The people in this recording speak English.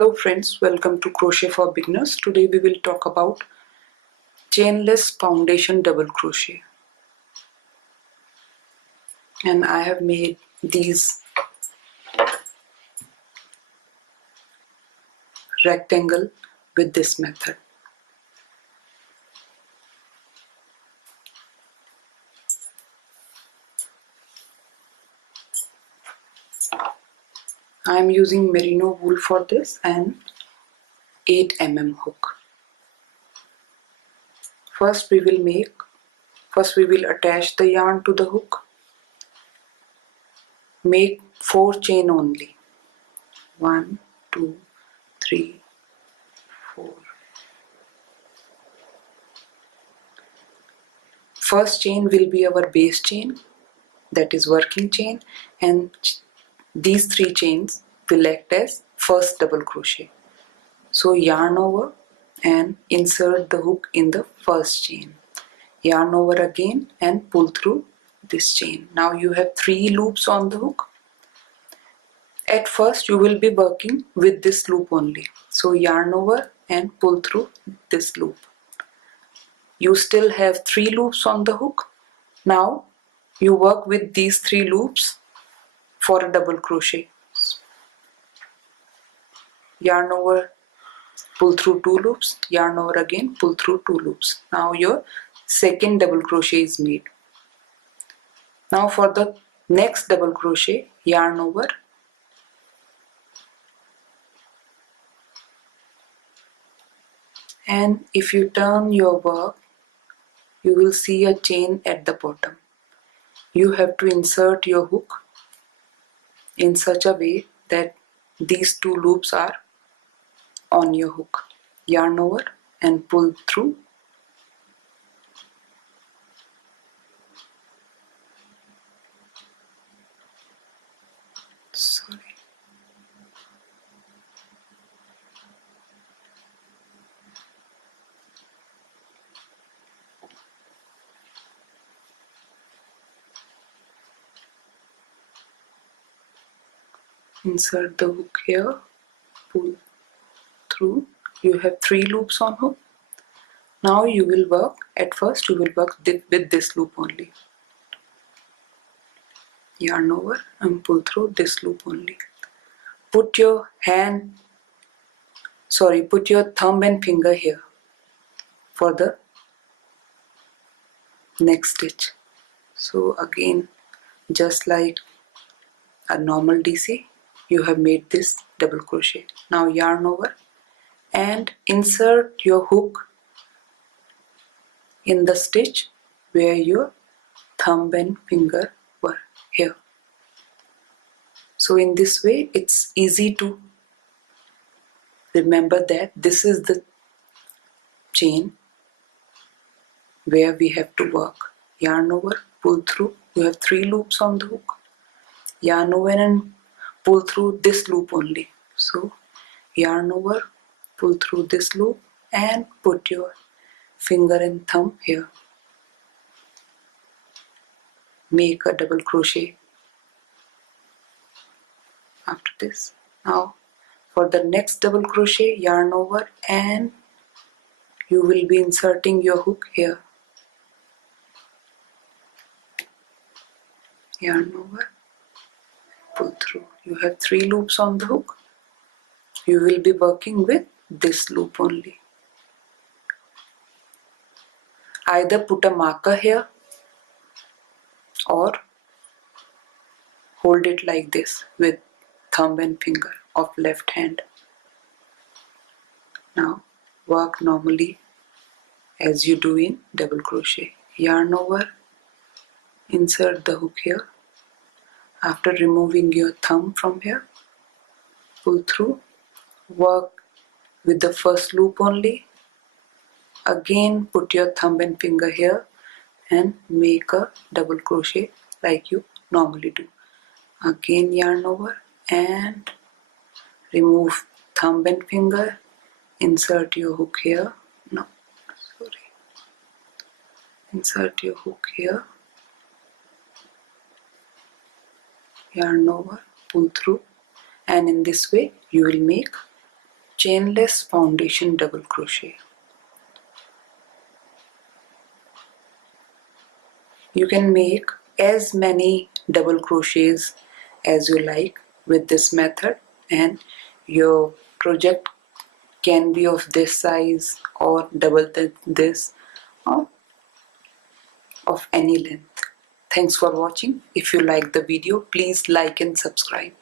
Hello friends, welcome to Crochet for Beginners. Today we will talk about chainless foundation double crochet. And I have made these rectangle with this method. I am using merino wool for this and 8 mm hook. First we will attach the yarn to the hook. Make 4 chain only. 1, 2, 3, 4. First chain will be our base chain, that is working chain, and these 3 chains will act as first double crochet. So yarn over and insert the hook in the first chain. Yarn over again and pull through this chain. Now you have 3 loops on the hook. At first you will be working with this loop only. So yarn over and pull through this loop. You still have 3 loops on the hook. Now you work with these 3 loops for a double crochet. Yarn over, pull through 2 loops, yarn over again, pull through 2 loops. Now your second double crochet is made. Now for the next double crochet, yarn over, and if you turn your work, you will see a chain at the bottom. You have to insert your hook in such a way that these 2 loops are on your hook. Yarn over and pull through. Insert the hook here, pull through. You have 3 loops on hook. Now you will work, at first you will work with this loop only. Yarn over and pull through this loop only. Put your thumb and finger here for the next stitch. So again, just like a normal DC, you have made this double crochet. Now yarn over and insert your hook in the stitch where your thumb and finger were here. So in this way it's easy to remember that this is the chain where we have to work. Yarn over, pull through. You have 3 loops on the hook. Yarn over and pull through this loop only. So yarn over, pull through this loop and put your finger and thumb here. Make a double crochet after this. Now for the next double crochet, yarn over and you will be inserting your hook here. Yarn over, pull through. You have 3 loops on the hook. You will be working with this loop only. Either put a marker here or hold it like this with thumb and finger of left hand. Now work normally as you do in double crochet. Yarn over, insert the hook here. After removing your thumb from here, pull through, work with the first loop only. Again put your thumb and finger here and make a double crochet like you normally do. Again yarn over and remove thumb and finger, insert your hook here. Insert your hook here, yarn over, pull through, and in this way you will make chainless foundation double crochet. You can make as many double crochets as you like with this method, and your project can be of this size or double this or of any length. Thanks for watching. If you like the video, please like and subscribe.